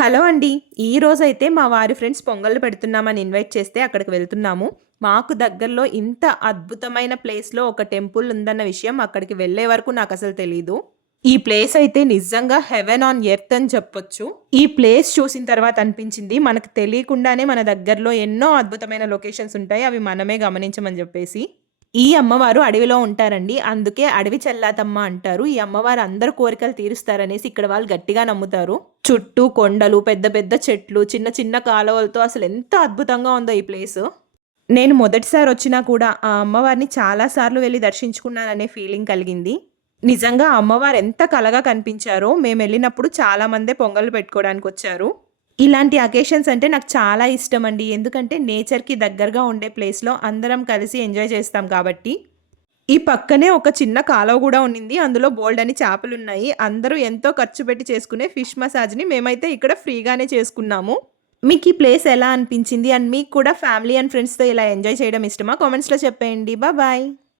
Hello అండి. ఈరోజైతే మా వారి ఫ్రెండ్స్ పొంగళ్ళు పెడుతున్నామని ఇన్వైట్ చేస్తే అక్కడికి వెళ్తున్నాము. మాకు దగ్గరలో ఇంత అద్భుతమైన ప్లేస్‌లో ఒక టెంపుల్ ఉందన్న విషయం అక్కడికి వెళ్ళే వరకు నాకసలు తెలీదు. ఈ ప్లేస్ అయితే నిజంగా హెవెన్ ఆన్ ఎర్త్ అని చెప్పొచ్చు. ఈ ప్లేస్ చూసిన తర్వాత అనిపించింది మనకు తెలియకుండానే మన దగ్గరలో ఎన్నో అద్భుతమైన లొకేషన్స్ ఉంటాయి. అవి మనమే గమనించమని జెప్పేసి. ఈ అమ్మవారు అడవిలో ఉంటారండి. అందుకే అడవి చెల్లాతమ్మ అంటారు. ఈ అమ్మవారు అందరి కోరికలు తీరుస్తారనేసి ఇక్కడ వాళ్ళు గట్టిగా నమ్ముతారు. చుట్టూ కొండలు, పెద్ద పెద్ద చెట్లు, చిన్న చిన్న కాలువలతో అసలెంత అద్భుతంగా ఉందో ఈ ప్లేసు. నేను మొదటిసారి వచ్చినా కూడా ఆ అమ్మవారిని చాలా సార్లు వెళ్లి దర్శించుకున్నాననే ఫీలింగ్ కలిగింది. నిజంగా ఆ అమ్మవారు ఎంత కళగా కనిపించారో మేమెళ్ళినప్పుడు చాలా మందే పొంగళ్ళు పెట్టుకోవడానికొచ్చారు. ఇలాంటి అకేషన్స్ అంటే నాకు చాలా ఇష్టమండి. ఎందుకంటే నేచర్‌కి దగ్గరగా ఉండే ప్లేస్‌లో అందరం కలిసి ఎంజాయ్ చేస్తాం కాబట్టి. ఈ పక్కనే ఒక చిన్న కాలువ గూడా ఉన్నింది. అందులో బోలెడన్ని చేపలున్నాయి. అందరూ ఎంతో ఖర్చు పెట్టి చేసుకునే ఫిష్ మసాజ్‌ని మేమైతే ఇక్కడ ఫ్రీగానే చేసుకున్నాము. మీకీ ప్లేస్ ఎలా అనిపించింది? అండ్ మీకు కూడా ఫ్యామిలీ అండ్ ఫ్రెండ్స్‌తో ఇలా ఎంజాయ్ చేయడం ఇష్టమా? కామెంట్స్‌లో చెప్పేయండి. బాయ్.